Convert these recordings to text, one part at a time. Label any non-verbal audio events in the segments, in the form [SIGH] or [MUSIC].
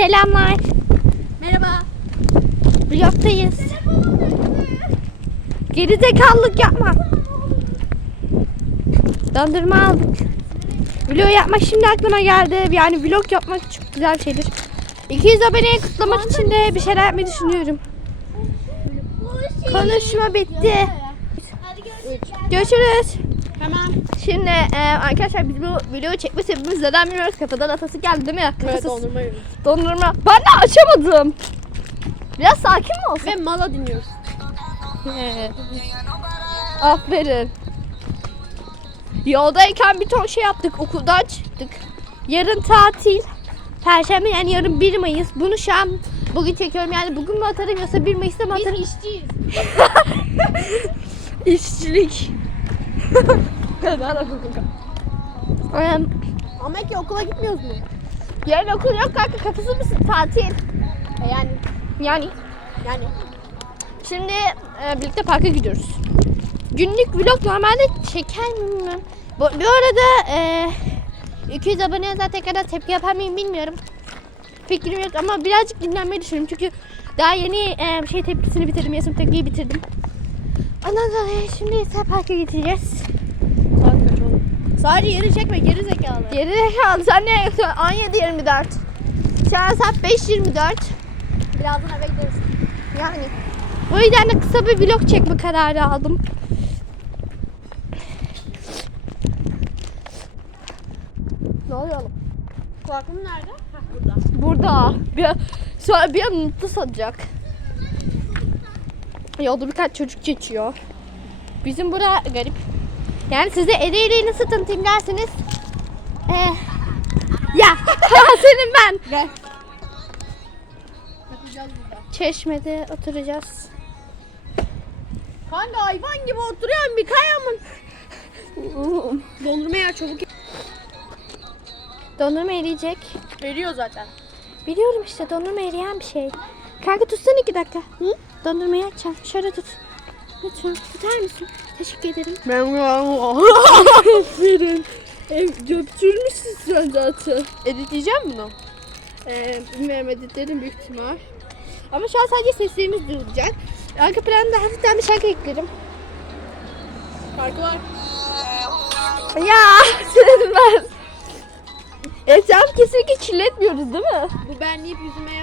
Selamlar. Merhaba. Vlogdayız. Gerizekalılık yapma. Dondurma aldık. Vlog yapmak şimdi aklıma geldi. Yani vlog yapmak çok güzel bir şeydir. 200 aboneyi kutlamak için de bir şeyler yapmayı düşünüyorum. Konuşma bitti. Görüşürüz. Tamam. Şimdi e, arkadaşlar biz bu videoyu çekme sebebimiz neden bilmiyoruz. Kafadan atası geldi değil mi? Evet dondurma yiyoruz. Dondurma. Ben de açamadım. Biraz sakin mi olsun? Ve mala dinliyoruz. [LAUGHS] Aferin. Yoldayken bir ton şey yaptık. Okuldan çıktık. Yarın tatil. Perşembe yani yarın 1 Mayıs. Bunu şu an bugün çekiyorum. Yani bugün mü atarım yoksa 1 Mayıs'ta mı atarım? işçiyiz. [LAUGHS] İşçilik. [LAUGHS] Em, Ama ki okula gitmiyoruz mu? Yarın okul yok kanka kafası mısın? Tatil. E yani. Yani Yani. Şimdi e, birlikte parka gidiyoruz. Günlük vlog normalde çeker miyim? Bu, bir arada e, 200 aboneye zaten kadar tepki yapar mıyım bilmiyorum. Fikrim yok ama birazcık dinlenmeyi düşünüyorum. Çünkü daha yeni e, şey tepkisini bitirdim. Yasım tepkiyi bitirdim. Ondan sonra şimdi ise parka gideceğiz. Sadece yeri çekme geri zekalı. Geri kaldı. Sen ne yapıyorsun? 17.24. Şu an saat 5.24. Birazdan eve gideriz. Yani. O yüzden de kısa bir vlog çekme kararı aldım. Ne oluyor oğlum? Kulaklığım nerede? Hah burada. Burada. Bir, sonra bir an mutlu sanacak. Yolda birkaç çocuk geçiyor. Bizim bura garip. Yani size Ereğli'yi nasıl tanıtayım derseniz. Eh, ya [LAUGHS] [LAUGHS] senin ben. Gel. Çeşmede oturacağız. Kanka hayvan gibi oturuyorsun bir kayamın. Dondurma yer çabuk. Dondurma eriyecek. Veriyor zaten. Biliyorum işte dondurma eriyen bir şey. Kanka tutsana iki dakika. Hı? Dondurmayı açacağım. Şöyle tut. Lütfen tutar mısın? Teşekkür ederim. [LAUGHS] Ben Aferin. Ev göpçürmüşsün sen zaten. Editleyeceğim bunu. Ee, bilmiyorum editlerim büyük ihtimal. Ama şu an sadece seslerimiz duyulacak. Arka planda hafiften bir şarkı eklerim. Farkı var. Ya [LAUGHS] ben. Etrafı kesinlikle kirletmiyoruz değil mi? Bu ben deyip yüzüme.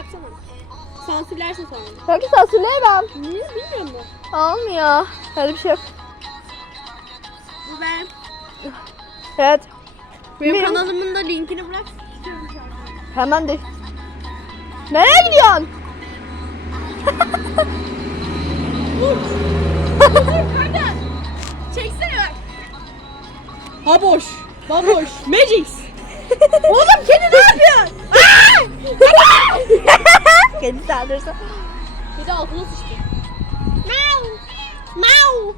Sansürlersin sonra. Kanka sansürleyemem. Niye bilmiyor musun? Olmuyor. Öyle bir şey yok. Bu ben. Evet. Benim, Benim- kanalımın da linkini bırak. Hemen de. Nereye gidiyorsun? Nerede? Çeksene bak. Ha boş. Ha boş. Magix. [LAUGHS] Oğlum kedi ne yapıyor? [LAUGHS] kedi saldırsa. Bir de altına sıçtı. Mau. Mau.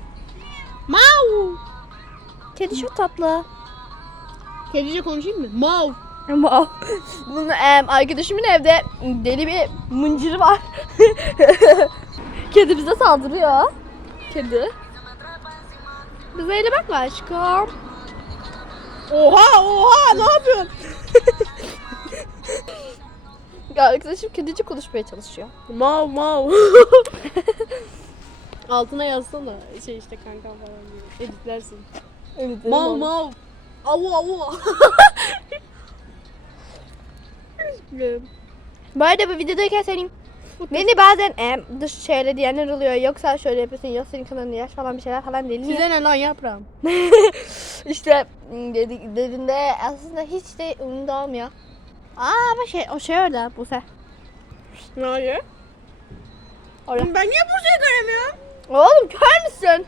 Mau. Kedi çok tatlı. Kedice konuşayım mı? Mau. Ama bunun em, arkadaşımın evde deli bir mıncırı var. [LAUGHS] Kedi bize saldırıyor. Kedi. Bize öyle bakma aşkım. Oha oha ne yapıyorsun? [LAUGHS] Arkadaşım kedici konuşmaya çalışıyor. Mau mau. [LAUGHS] Altına yazsana şey işte kankam falan diye. Editlersin. Evet, Mau mau. Avu avu. Bu arada bu videodayken söyleyeyim. Beni bazen em, dış şöyle diyenler oluyor. Yoksa şöyle yapıyorsun. Yok senin kanalın yaş falan bir şeyler falan deniyor. Size ne lan yaprağım? [LAUGHS] işte dedi, dediğinde aslında hiç de umurumda olmuyor. Aa ama şey o şey orada bu sefer. Hayır. Orada. Ben niye Bursa'yı göremiyorum? Oğlum kör müsün?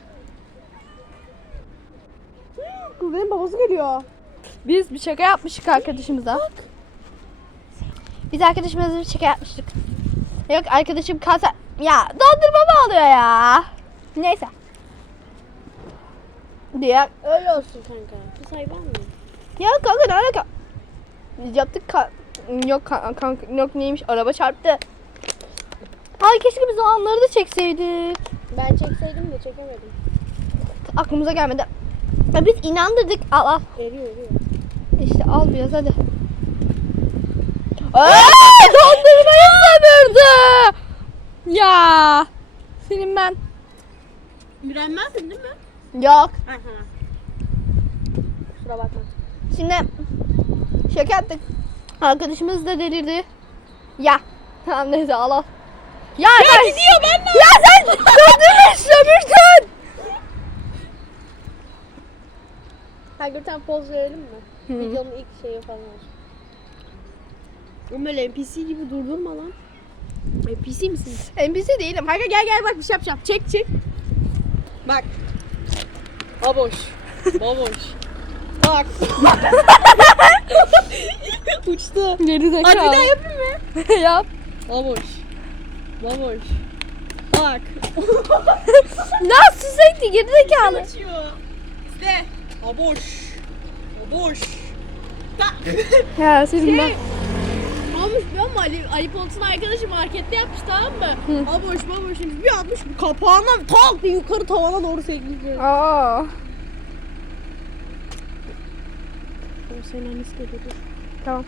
Kızların babası geliyor. Biz bir şaka yapmıştık arkadaşımıza. Biz arkadaşımıza bir şaka yapmıştık. Yok arkadaşım kasa... Ya dondurma mı oluyor ya? Neyse. Diye. Öyle olsun kanka. Kız hayvan mı? Ya kanka ne alaka? Biz yaptık ka... Yok ka- kanka yok neymiş araba çarptı. Ay keşke biz o anları da çekseydik. Ben çekseydim de çekemedim. Aklımıza gelmedi. Ya biz inandırdık. Al al. Eriyor eriyor. İşte al biraz hadi. Aa, dondurmayı sömürdü. Ya. Senin ben. Mürenmezsin değil mi? Yok. Aha. Kusura bakma. Şimdi şaka yaptık. Arkadaşımız da delirdi. Ya. Tamam neyse al al. Ya, ya gidiyor ben Ya sen dondurmayı sömürdün. Kanka bir tane poz verelim mi? Hı. Videonun ilk şeyi falan olsun. Oğlum böyle NPC gibi durdurma lan. NPC misin? NPC değilim. Kanka gel gel bak bir şey yapacağım. Çek çek. Bak. Baboş. Baboş. Bak. [LAUGHS] Uçtu. Geri zekalı. Hadi bir daha yapayım mı? [LAUGHS] Yap. Baboş. Baboş. Bak. [LAUGHS] Nasıl sürekli geri zekalı. Uçuyor. İşte. Baboş. Baboş. Ya senin ben. Olmuş biliyor musun Ali, ayıp olsun arkadaşım markette yapmış tamam mı? Hı. Baboş baboş bir atmış kapağından tak diye yukarı tavana doğru sekmiş. Aa. Geliyor dur. Tamam.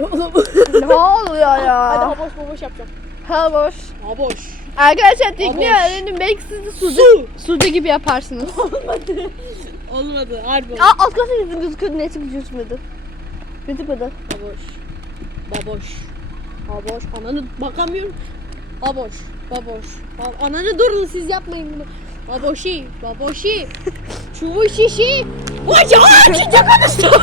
Oğlum. [LAUGHS] ne oluyor ya? Hadi baboş baboş yapacağım. Ha boş. Baboş. Arkadaşlar tekniği. Belki siz de suda, Su. suda gibi yaparsınız. [LAUGHS] Olmadı. Olmadı. Harbi olmadı. Aa alt kasa yüzün gözüküyordu. Neyse gözükmedi. Gözükmedi. Baboş. Baboş. Baboş. Ananı bakamıyorum. Baboş. Baboş. Ba- Ananı durun siz yapmayın bunu. Baboşi. Baboşi. [LAUGHS] Çuvu şişi. Vay ya ikinci [LAUGHS] konuştu. [LAUGHS]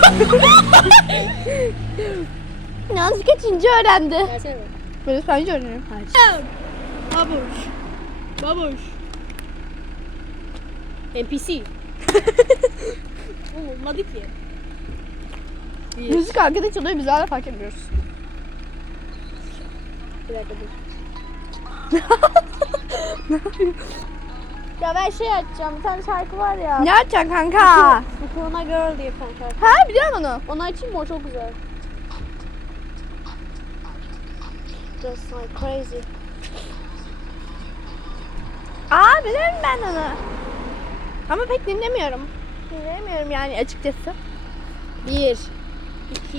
Yalnız kaçıncı öğrendi. Versene. Ben İspanyolca öğreniyorum. Baboş. Baboş. NPC. [LAUGHS] Oğlum olmadı ki. Bir, Müzik arkada çalıyor biz hala fark etmiyoruz. bir dakika dur. Ya ben şey açacağım. Bir tane şarkı var ya. Ne yapacaksın kanka? Sukuna Girl diye bir tane şarkı. ha biliyorum onu. Onu açayım mı? O çok güzel. Just like crazy. Aa biliyorum ben onu. Ama pek dinlemiyorum. Dinlemiyorum yani açıkçası. Bir. iki.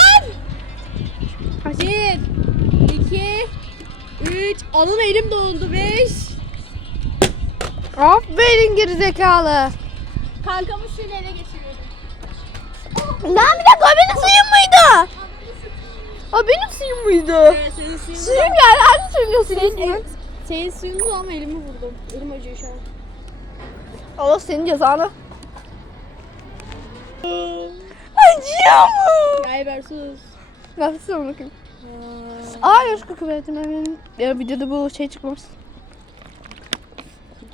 Bir. iki, Üç. Alın elim doldu. Beş. Aferin gerizekalı. Kankamı suyla ele geçiriyorum. Lan bir dakika o benim suyum muydu? O benim suyum muydu? Evet senin suyun. Suyum yani aynı söylüyorsun. Senin, senin suyun ama elimi vurdum. Elim acıyor şu an. Allah senin cezanı. Acıyor mu? Gayber sus. Nasıl onu bakayım? Aa yaş koku verdim eminim. Ya videoda bu şey çıkmamış.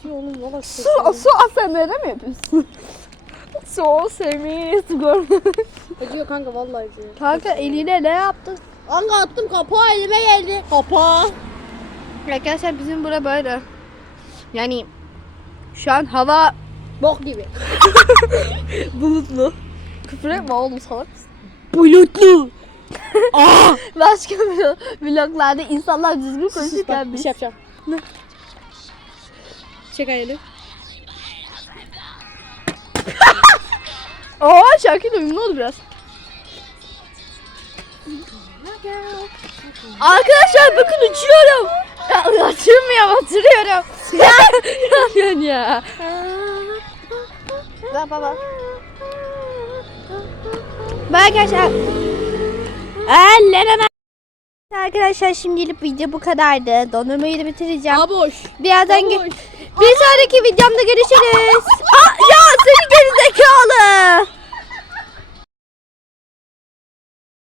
Gidiyor oğlum valla Su, su ASMR mi yapıyorsun? [LAUGHS] su sevmeyi su görmedim. Acıyor kanka vallahi acıyor. Kanka eliyle ne yaptın? Kanka attım kapağı elime geldi. Kapağı. Arkadaşlar bizim bura böyle. Yani şu an hava Bok gibi. [LAUGHS] bulutlu. Küfür etme oğlum salak mısın? Bulutlu. [LAUGHS] Aa. Başka bir vloglarda insanlar düzgün konuşurken bir biz. şey yapacağım. Ne? Çek ayağını. Aa [LAUGHS] şarkıyla uyumlu oldu biraz. Arkadaşlar bakın uçuyorum. Ya, Uçurmuyorum oturuyorum. ya [LAUGHS] ne yapıyorsun ya? Bak bak. Bak arkadaşlar. Ellere Arkadaşlar şimdilik video bu kadardı. Dondurmayı da bitireceğim. Baboş. Birazdan ge- Baboş. bir sonraki videomda görüşürüz. [LAUGHS] Aa, ya seni gerizekalı.